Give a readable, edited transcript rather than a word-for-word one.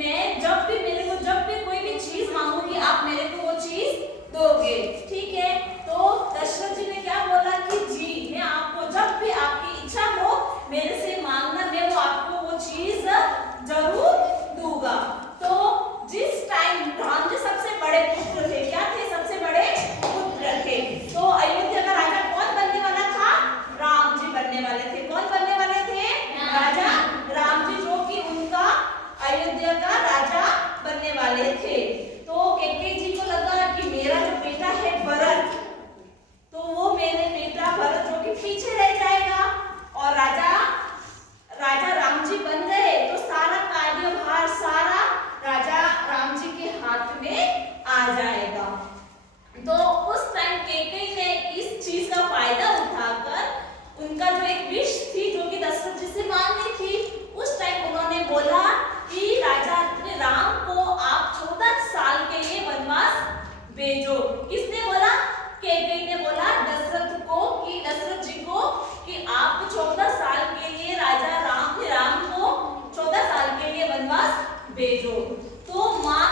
मैं जब भी मेरे को जब भी कोई भी चीज मांगूंगी आप मेरे को वो चीज दोगे, ठीक है। तो दशरथ जी ने क्या बोला कि जी मैं आपको जब भी आपकी इच्छा हो मेरे से मांगना, मैं वो आपको वो चीज जरूर दूंगा। तो जिस टाइम राम जी सबसे बड़े पुत्र थे, क्या थे? सबसे बड़े पुत्र थे। तो अयोध्या का राजा कौन बनने वाला था? राम जी बनने वाले थे। कौन बनने वाले थे? राजा राम जी, जो कि उनका अयोध्या का राजा बनने वाले थे। तो कैकेयी जी को लगा कि मेरा जो बेटा है भरत, तो वो मेरे बेटा भरत जो कि पीछे रह जाएगा, और राजा राम जी बन गए तो सारा कार्यभार सारा राजा राम जी के हाथ में आ जाएगा। तो उस टाइम कैकेयी ने इस चीज का फायदा उठाकर उनका जो एक विश थी जो कि दशरथ जी से मांगनी थी, उस टाइम उन्होंने बोला कि राजा राम को आप 14 साल के लिए वनवास भेजो। किसने बोला? कैकेयी ने बोला दशरथ को, कि दशरथ जी को कि आप 14 साल के लिए राजा राम को 14 साल के लिए वनवास भेजो। तो माँ